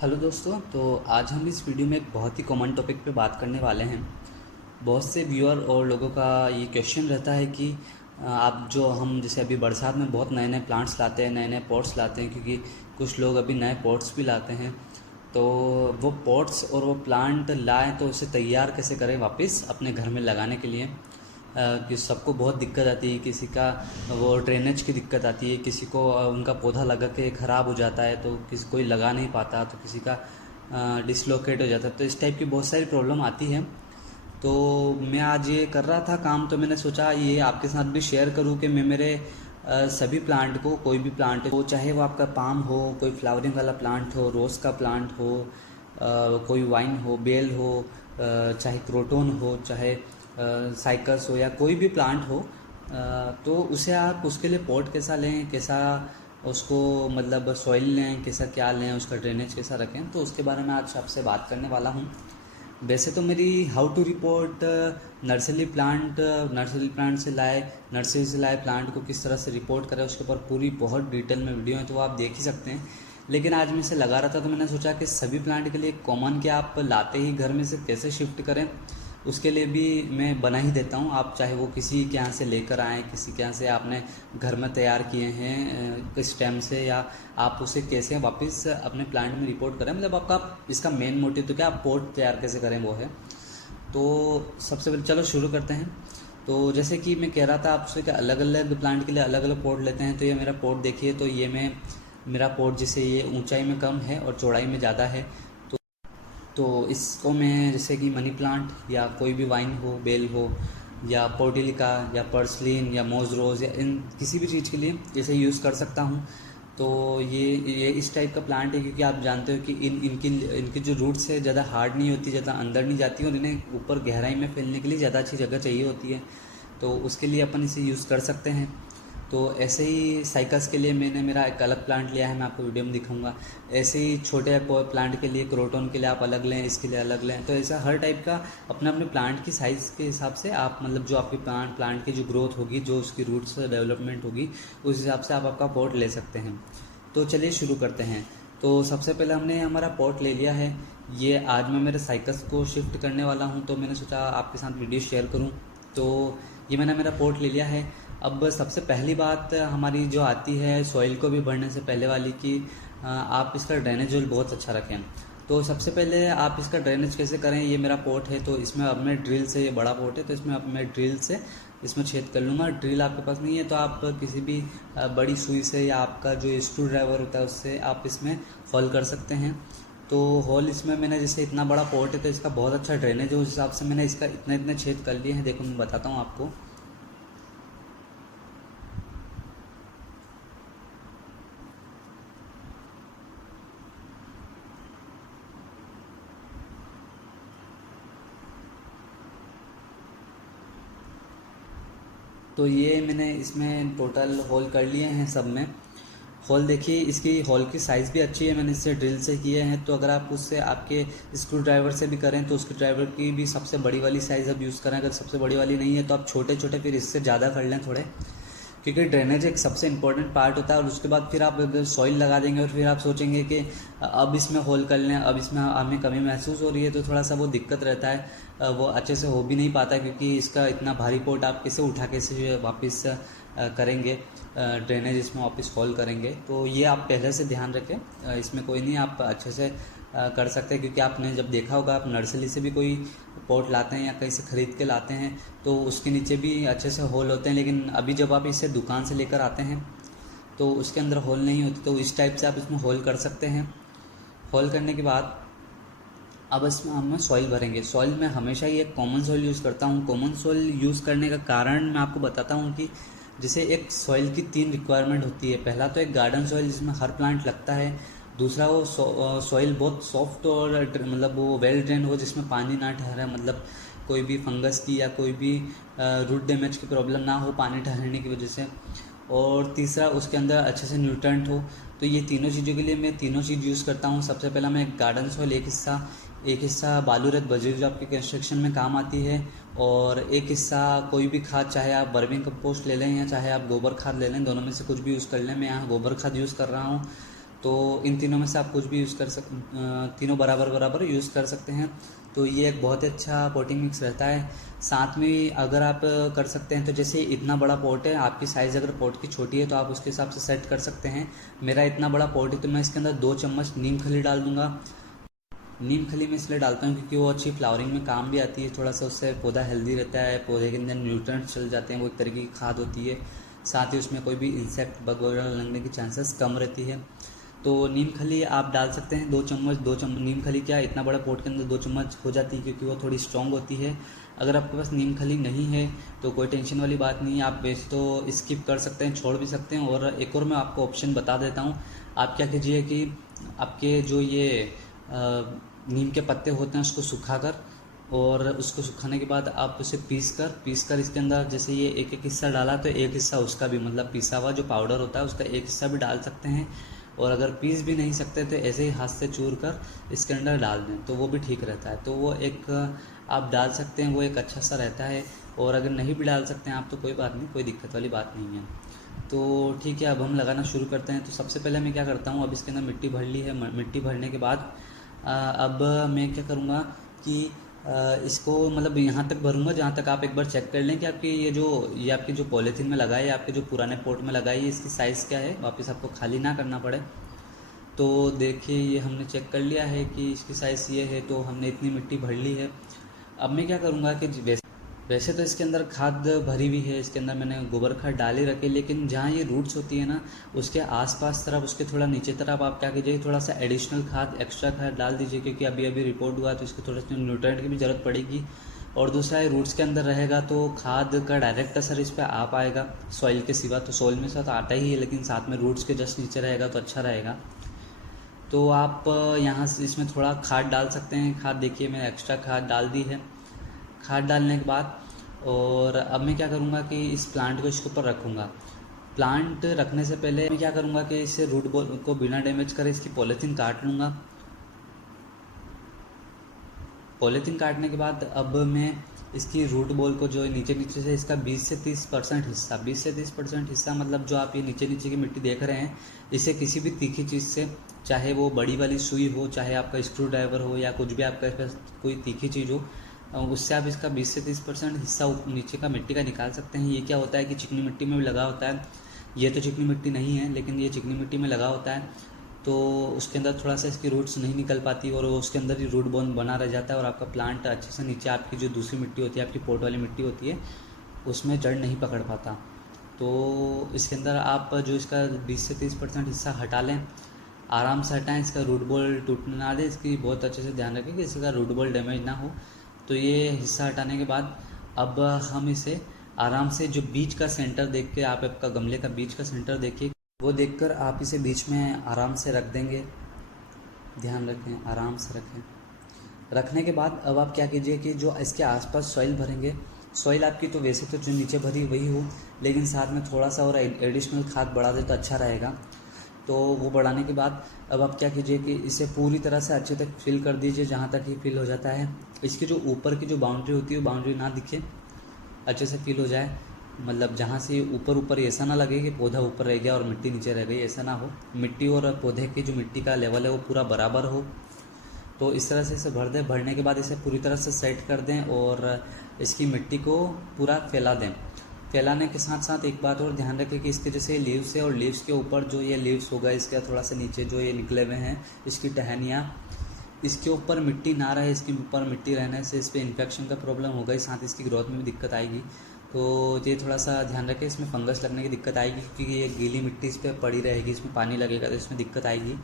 Hello दोस्तों। तो आज हम इस वीडियो में एक बहुत ही कॉमन टॉपिक पे बात करने वाले हैं। बहुत से व्यूअर और लोगों का ये क्वेश्चन रहता है कि आप जो हम जैसे अभी बरसात में बहुत नए नए प्लांट्स लाते हैं, नए नए पॉट्स लाते हैं, क्योंकि कुछ लोग अभी नए पॉट्स भी लाते हैं। तो वो पॉट्स और वो प्लांट लाएं तो उसे तैयार कैसे करें वापस अपने घर में लगाने के लिए। कि सबको बहुत दिक्कत आती है, किसी का वो ड्रेनेज की दिक्कत आती है, किसी को उनका पौधा लगा के ख़राब हो जाता है तो किसी कोई लगा नहीं पाता, तो किसी का डिसलोकेट हो जाता है। तो इस टाइप की बहुत सारी प्रॉब्लम आती है। तो मैं आज ये कर रहा था काम, तो मैंने सोचा ये आपके साथ भी शेयर करूं कि मैं मेरे सभी प्लांट को, कोई भी प्लांट हो, चाहे वो आपका पाम हो, कोई फ्लावरिंग वाला प्लांट हो, रोज़ का प्लांट हो, कोई वाइन हो, बेल हो, चाहे क्रोटोन हो, चाहे साइकस हो, या कोई भी प्लांट हो, तो उसे आप उसके लिए पॉट कैसा लें, कैसा उसको मतलब सॉइल लें, कैसा क्या लें, उसका ड्रेनेज कैसा रखें, तो उसके बारे में आज आपसे बात करने वाला हूँ। वैसे तो मेरी हाउ टू रिपोर्ट नर्सरी से लाए प्लांट को किस तरह से रिपोर्ट करें, उसके ऊपर पूरी बहुत डिटेल में वीडियो है, तो वो आप देख ही सकते हैं। लेकिन आज मैं इसे लगा रहा था तो मैंने सोचा कि सभी प्लांट के लिए कॉमन, कि आप लाते ही घर में से कैसे शिफ्ट करें, उसके लिए भी मैं बना ही देता हूँ। आप चाहे वो किसी के यहाँ से लेकर आएँ, किसी के यहाँ से आपने घर में तैयार किए हैं स्टेम से, या आप उसे कैसे वापस अपने प्लांट में रिपोर्ट करें, मतलब आपका इसका मेन मोटिव तो क्या, आप पॉट तैयार कैसे करें वो है। तो सबसे पहले चलो शुरू करते हैं। तो जैसे कि मैं कह रहा था आपसे कि अलग अलग प्लांट के लिए अलग अलग पॉट लेते हैं। तो ये मेरा पॉट देखिए, तो ये मेरा पॉट जिसे ये ऊंचाई में कम है और चौड़ाई में ज़्यादा है। तो इसको मैं जैसे कि मनी प्लांट या कोई भी वाइन हो, बेल हो, या पोर्टिलिका या पर्सलिन या मोज रोज़, या इन किसी भी चीज़ के लिए इसे यूज़ कर सकता हूँ। तो ये इस टाइप का प्लांट है, क्योंकि आप जानते हो कि इनकी इनकी जो रूट्स है ज़्यादा हार्ड नहीं होती, ज़्यादा अंदर नहीं जाती, और इन्हें ऊपर गहराई में फैलने के लिए ज़्यादा अच्छी जगह चाहिए होती है। तो उसके लिए अपन इसे यूज़ कर सकते हैं। तो ऐसे ही साइकस के लिए मैंने मेरा एक अलग प्लांट लिया है, मैं आपको वीडियो में दिखाऊंगा। ऐसे ही छोटे प्लांट के लिए, क्रोटोन के लिए आप अलग लें, इसके लिए अलग लें। तो ऐसा हर टाइप का अपने अपने प्लांट की साइज़ के हिसाब से आप, मतलब जो आपकी प्लांट की जो ग्रोथ होगी, जो उसकी रूट्स डेवलपमेंट होगी, उस हिसाब से आप आपका पॉट ले सकते हैं। तो चलिए शुरू करते हैं। तो सबसे पहले हमने हमारा पॉट ले लिया है। ये आज मैं मेरे साइकस को शिफ्ट करने वाला हूँ, तो मैंने सोचा आपके साथ वीडियो शेयर करूँ। तो ये मैंने मेरा पॉट ले लिया है। अब सबसे पहली बात हमारी जो आती है सॉइल को भी भरने से पहले वाली, कि आप इसका ड्रेनेज बहुत अच्छा रखें। तो सबसे पहले आप इसका ड्रेनेज कैसे करें, ये मेरा पॉट है, तो इसमें अब मैं ड्रिल से, ये बड़ा पॉट है तो इसमें अब मैं ड्रिल से इसमें छेद कर लूँगा। ड्रिल आपके पास नहीं है तो आप किसी भी बड़ी सुई से, या आपका जो स्क्रू ड्राइवर होता है उससे आप इसमें होल कर सकते हैं। तो होल इसमें मैंने, जैसे इतना बड़ा पॉट है तो इसका बहुत अच्छा ड्रेनेज है, उस हिसाब से मैंने इसका इतने इतने छेद कर लिए हैं। देखो मैं बताता हूँ आपको। तो ये मैंने इसमें टोटल होल कर लिए हैं सब में। होल देखिए, इसकी होल की साइज़ भी अच्छी है, मैंने इससे ड्रिल से किए हैं। तो अगर आप उससे आपके स्क्रू ड्राइवर से भी करें तो उसके ड्राइवर की भी सबसे बड़ी वाली साइज़ अब यूज़ करें। अगर सबसे बड़ी वाली नहीं है तो आप छोटे छोटे फिर इससे ज़्यादा कर लें थोड़े, क्योंकि ड्रेनेज एक सबसे इम्पोर्टेंट पार्ट होता है। और उसके बाद फिर आप अगर सॉइल लगा देंगे और फिर आप सोचेंगे कि अब इसमें होल कर लें, अब इसमें हमें कमी महसूस हो रही है, तो थोड़ा सा वो दिक्कत रहता है, वो अच्छे से हो भी नहीं पाता, क्योंकि इसका इतना भारी पोर्ट आप कैसे उठा के से वापस करेंगे, ड्रेनेज इसमें वापस होल करेंगे। तो ये आप पहले से ध्यान रखें, इसमें कोई नहीं, आप अच्छे से कर सकते हैं। क्योंकि आपने जब देखा होगा, आप नर्सरी से भी कोई पॉट लाते हैं या कहीं से ख़रीद के लाते हैं तो उसके नीचे भी अच्छे से होल होते हैं, लेकिन अभी जब आप इसे दुकान से लेकर आते हैं तो उसके अंदर होल नहीं होती। तो इस टाइप से आप इसमें होल कर सकते हैं। होल करने के बाद अब इसमें हम सॉइल भरेंगे। सॉइल में हमेशा ही एक कॉमन सॉइल यूज़ करता हूँ। कॉमन सॉइल यूज़ करने का कारण मैं आपको बताता हूँ कि जैसे एक सॉइल की 3 रिक्वायरमेंट होती है। पहला तो एक गार्डन सॉइल जिसमें हर प्लांट लगता है। दूसरा वो सॉइल बहुत सॉफ्ट और मतलब वो वेल ड्रेन हो, जिसमें पानी ना ठहरे, मतलब कोई भी फंगस की या कोई भी रूट डैमेज की प्रॉब्लम ना हो पानी ठहरने की वजह से। और तीसरा उसके अंदर अच्छे से न्यूट्रेंट हो। तो ये तीनों चीज़ों के लिए मैं तीनों चीज़ यूज़ करता हूँ। सबसे पहला मैं गार्डन सॉइल, एक हिस्सा बालू रेत बजरी जो आपके कंस्ट्रक्शन में काम आती है, और एक हिस्सा कोई भी खाद, चाहे आप वर्मी कंपोस्ट ले लें या चाहे आप गोबर खाद ले लें, दोनों में से कुछ भी यूज़ कर लें। मैं यहाँ गोबर खाद यूज़ कर रहा हूँ। तो इन तीनों में से आप कुछ भी यूज़ कर तीनों बराबर बराबर यूज़ कर सकते हैं। तो ये एक बहुत ही अच्छा पॉटिंग मिक्स रहता है। साथ में अगर आप कर सकते हैं तो जैसे इतना बड़ा पॉट है, आपकी साइज़ अगर पॉट की छोटी है तो आप उसके हिसाब से सेट कर सकते हैं। मेरा इतना बड़ा पॉट है तो मैं इसके अंदर 2 चम्मच नीम खली डाल दूंगा। नीम खली मैं इसलिए डालता हूँ क्योंकि वो अच्छी फ्लावरिंग में काम भी आती है, थोड़ा सा उससे पौधा हेल्दी रहता है, पौधे के अंदर न्यूट्रिएंट्स चल जाते हैं, वो एक तरीके की खाद होती है। साथ ही उसमें कोई भी इंसेक्ट बग वगैरह लगने की चांसेस कम रहती है। तो नीम खली आप डाल सकते हैं 2 चम्मच नीम खली क्या इतना बड़ा पॉट के अंदर 2 चम्मच हो जाती है क्योंकि वो थोड़ी स्ट्रॉन्ग होती है। अगर आपके पास नीम खली नहीं है तो कोई टेंशन वाली बात नहीं है, आप वैसे तो स्किप कर सकते हैं, छोड़ भी सकते हैं। और एक और मैं आपको ऑप्शन बता देता हूँ। आप क्या कीजिए कि आपके जो ये नीम के पत्ते होते हैं उसको सुखाकर, और उसको सुखाने के बाद आप उसे पीस कर इसके अंदर जैसे ये एक एक हिस्सा डाला तो एक हिस्सा उसका भी, मतलब पिसा हुआ जो पाउडर होता है उसका एक हिस्सा भी डाल सकते हैं। और अगर पीस भी नहीं सकते तो ऐसे ही हाथ से चूर कर इसके अंदर डाल दें तो वो भी ठीक रहता है। तो वो एक आप डाल सकते हैं, वो एक अच्छा सा रहता है। और अगर नहीं भी डाल सकते हैं आप तो कोई बात नहीं, कोई दिक्कत वाली बात नहीं है। तो ठीक है, अब हम लगाना शुरू करते हैं। तो सबसे पहले मैं क्या करता हूँ, अब इसके अंदर मिट्टी भर ली है। मिट्टी भरने के बाद अब मैं क्या करूँगा कि इसको मतलब यहाँ तक भरूँगा जहाँ तक आप एक बार चेक कर लें कि आपकी ये आपकी जो पॉलीथीन में लगाई है, आपके जो पुराने पोर्ट में लगाई है, इसकी साइज़ क्या है, वापस आपको खाली ना करना पड़े। तो देखिए ये हमने चेक कर लिया है कि इसकी साइज़ ये है, तो हमने इतनी मिट्टी भर ली है। अब मैं क्या करूँगा कि वैसे तो इसके अंदर खाद भरी हुई है, इसके अंदर मैंने गोबर खाद डाली रखी है, लेकिन जहाँ ये रूट्स होती है ना उसके आसपास तरफ, उसके थोड़ा नीचे तरफ आप क्या कीजिए, थोड़ा सा एडिशनल खाद, एक्स्ट्रा खाद डाल दीजिए, क्योंकि अभी अभी रिपोर्ट हुआ तो इसको थोड़ा सा न्यूट्रिएंट की भी ज़रूरत पड़ेगी। और दूसरा है रूट्स के अंदर रहेगा तो खाद का डायरेक्ट असर इस पर आ पाएगा सॉइल के सिवा, तो सॉइल में साथ आता ही है लेकिन साथ में रूट्स के जस्ट नीचे रहेगा तो अच्छा रहेगा। तो आप यहाँ से इसमें थोड़ा खाद डाल सकते हैं। खाद देखिए मैंने एक्स्ट्रा खाद डाल दी है। खाद डालने के बाद और अब मैं क्या करूँगा कि इस प्लांट को इसके ऊपर रखूँगा। प्लांट रखने से पहले मैं क्या करूँगा कि इसे रूट बॉल को बिना डैमेज करे इसकी पॉलीथीन काट लूँगा। पॉलीथीन काटने के बाद अब मैं इसकी रूट बॉल को जो नीचे नीचे से इसका 20 से 30% हिस्सा, 20 से 30% हिस्सा मतलब जो आप ये नीचे नीचे की मिट्टी देख रहे हैं, इसे किसी भी तीखी चीज़ से, चाहे वो बड़ी वाली सुई हो, चाहे आपका स्क्रू ड्राइवर हो, या कुछ भी आपके पास कोई तीखी चीज़ हो, उससे आप इसका 20 से 30% हिस्सा नीचे का मिट्टी का निकाल सकते हैं। ये क्या होता है कि चिकनी मिट्टी में भी लगा होता है, ये तो चिकनी मिट्टी नहीं है लेकिन ये चिकनी मिट्टी में लगा होता है, तो उसके अंदर थोड़ा सा इसकी रूट्स नहीं निकल पाती और उसके अंदर ही रूट बोन बना रह जाता है और आपका प्लांट अच्छे से नीचे आपकी जो दूसरी मिट्टी होती है, आपकी पोट वाली मिट्टी होती है, उसमें जड़ नहीं पकड़ पाता। तो इसके अंदर आप जो इसका 20 से 30% हिस्सा हटा लें, आराम से हटाएं, इसका रूट बॉल टूटने ना दें, इसकी बहुत अच्छे से ध्यान रखें कि इसका रूट बॉल डैमेज ना हो। तो ये हिस्सा हटाने के बाद अब हम इसे आराम से जो बीच का सेंटर देख के, आप आपका गमले का बीच का सेंटर देखिए, वो देखकर आप इसे बीच में आराम से रख देंगे। ध्यान रखें, आराम से रखें। रखने के बाद अब आप क्या कीजिए कि जो इसके आसपास सॉइल भरेंगे, सॉइल आपकी तो वैसे तो जो नीचे भरी वही हो, लेकिन साथ में थोड़ा सा और एडिशनल खाद बढ़ा दे तो अच्छा रहेगा। तो वो बढ़ाने के बाद अब आप क्या कीजिए कि इसे पूरी तरह से अच्छे तक फिल कर दीजिए, जहाँ तक ये फिल हो जाता है। इसकी जो ऊपर की जो बाउंड्री होती है वो बाउंड्री ना दिखे, अच्छे से फिल हो जाए, मतलब जहाँ से ऊपर ऊपर ऐसा ना लगे कि पौधा ऊपर रह गया और मिट्टी नीचे रह गई, ऐसा ना हो। मिट्टी और पौधे की जो मिट्टी का लेवल है वो पूरा बराबर हो। तो इस तरह से इसे भर दें। भरने के बाद इसे पूरी तरह से सेट कर दें और इसकी मिट्टी को पूरा फैला दें। फैलाने के साथ साथ एक बात और ध्यान रखें कि इसके जैसे लीव्स है और लीव्स के ऊपर जो ये लीव्स होगा, इसके थोड़ा सा नीचे जो ये निकले हुए हैं इसकी टहनियाँ, इसके ऊपर मिट्टी ना रहे। इसके ऊपर मिट्टी रहने से इस पर इन्फेक्शन का प्रॉब्लम होगा ही, साथ इसकी ग्रोथ में भी दिक्कत आएगी। तो ये थोड़ा सा ध्यान रखें, इसमें फंगस लगने की दिक्कत आएगी क्योंकि ये गीली मिट्टी इस पर पड़ी रहेगी, इसमें पानी लगेगा तो इसमें दिक्कत आएगी।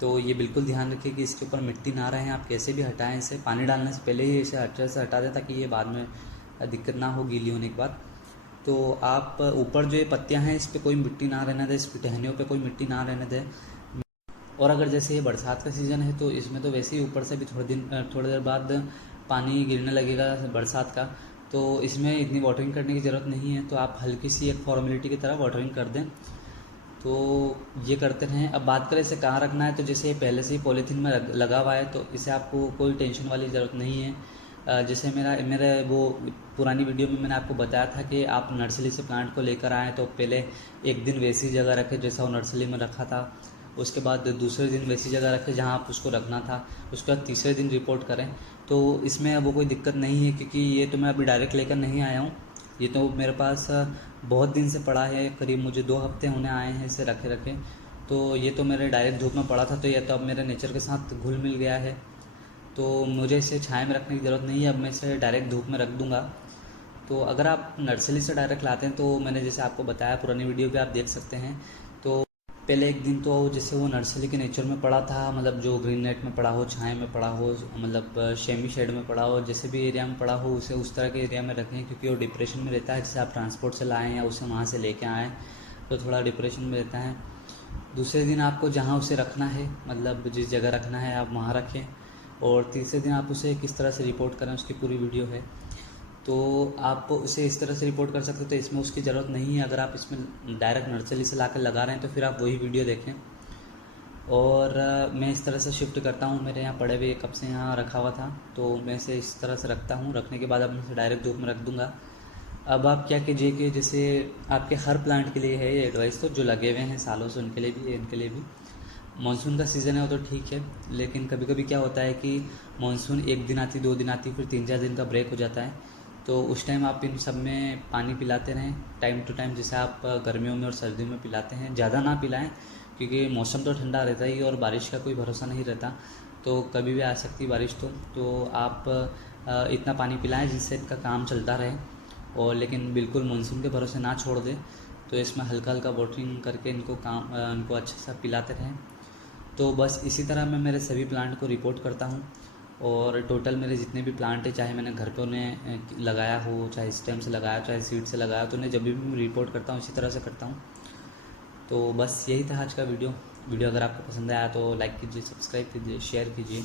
तो ये बिल्कुल ध्यान रखें कि इसके ऊपर मिट्टी ना रहे। आप कैसे भी हटाएं इसे, पानी डालने से पहले ही इसे अच्छे से हटा दें ताकि ये बाद में दिक्कत ना हो गीली होने के बाद। तो आप ऊपर जो ये पत्तियां हैं इस पर कोई मिट्टी ना रहने दें, इस टहनियों पे कोई मिट्टी ना रहने दें। और अगर जैसे ये बरसात का सीज़न है तो इसमें तो वैसे ही ऊपर से भी थोड़ी देर बाद पानी गिरने लगेगा बरसात का, तो इसमें इतनी वाटरिंग करने की ज़रूरत नहीं है। तो आप हल्की सी एक फॉर्मेलिटी की तरह वाटरिंग कर दें। तो ये करते रहें। अब बात करें इसे कहाँ रखना है, तो जैसे ये पहले से ही पॉलीथीन में लगा हुआ है तो इसे आपको कोई टेंशन वाली ज़रूरत नहीं है। जैसे मेरे वो पुरानी वीडियो में मैंने आपको बताया था कि आप नर्सरी से प्लांट को लेकर आएँ तो पहले एक दिन वैसी जगह रखें जैसा वो नर्सरी में रखा था, उसके बाद दूसरे दिन वैसी जगह रखें जहाँ आप उसको रखना था, उसके बाद तीसरे दिन रिपोर्ट करें। तो इसमें अब वो कोई दिक्कत नहीं है, क्योंकि ये तो मैं अभी डायरेक्ट लेकर नहीं आया हूँ, ये तो मेरे पास बहुत दिन से पड़ा है, करीब मुझे 2 हफ्ते होने आए हैं इसे रखे रखे। तो ये तो मेरे डायरेक्ट धूप में पड़ा था, तो ये तो अब मेरे नेचर के साथ घुल मिल गया है, तो मुझे इसे छाया में रखने की ज़रूरत नहीं है। अब मैं इसे डायरेक्ट धूप में रख दूँगा। तो अगर आप नर्सरी से डायरेक्ट लाते हैं तो मैंने जैसे आपको बताया पुरानी वीडियो पे आप देख सकते हैं, तो पहले एक दिन तो जैसे वो नर्सरी के नेचर में पड़ा था, मतलब जो ग्रीन नेट में पड़ा हो, छाया में पड़ा हो, मतलब शेमी शेड में पड़ा हो, जैसे भी एरिया में पड़ा हो उसे उस तरह के एरिया में रखें, क्योंकि वो डिप्रेशन में रहता है। जैसे आप ट्रांसपोर्ट से लाएँ या उसे वहाँ से लेके आएँ तो थोड़ा डिप्रेशन में रहता है। दूसरे दिन आपको जहाँ उसे रखना है, मतलब जिस जगह रखना है आप वहाँ रखें, और तीसरे दिन आप उसे किस तरह से रिपोर्ट करें उसकी पूरी वीडियो है। तो आप उसे इस तरह से रिपोर्ट कर सकते हो, तो इसमें उसकी ज़रूरत नहीं है। अगर आप इसमें डायरेक्ट नर्सरी से लाकर लगा रहे हैं तो फिर आप वही वीडियो देखें। और मैं इस तरह से शिफ्ट करता हूँ, मेरे यहाँ पड़े हुए कब से यहाँ रखा हुआ था, तो मैं इसे इस तरह से रखता हूँ। रखने के बाद अब मैं इसे डायरेक्ट धूप में रख दूँगा। अब आप क्या कीजिए कि जैसे आपके हर प्लांट के लिए है ये एडवाइस, तो जो लगे हुए हैं सालों से उनके लिए भी है, इनके लिए भी। मानसून का सीज़न है वो तो ठीक है, लेकिन कभी कभी क्या होता है कि मानसून 1 दिन आती, 2 दिन आती, फिर 3-4 दिन का ब्रेक हो जाता है। तो उस टाइम आप इन सब में पानी पिलाते रहें टाइम टू टाइम, जैसे आप गर्मियों में और सर्दियों में पिलाते हैं। ज़्यादा ना पिलाएं, क्योंकि मौसम तो ठंडा रहता ही और बारिश का कोई भरोसा नहीं रहता, तो कभी भी आ सकती बारिश। तो आप इतना पानी पिलाएं जिससे इनका काम चलता रहे, और लेकिन बिल्कुल मानसून के भरोसे ना छोड़ दें। तो इसमें हल्का हल्का वाटरिंग करके इनको अच्छे से पिलाते रहें। तो बस इसी तरह मैं मेरे सभी प्लांट को रिपोर्ट करता हूँ। और टोटल मेरे जितने भी प्लांट है, चाहे मैंने घर पे उन्हें लगाया हो, चाहे स्टेम से लगाया, चाहे सीड से लगाया, तो उन्हें जब भी मैं रिपोर्ट करता हूँ इसी तरह से करता हूँ। तो बस यही था आज का वीडियो। अगर आपको पसंद आया तो लाइक कीजिए, सब्सक्राइब कीजिए, शेयर कीजिए।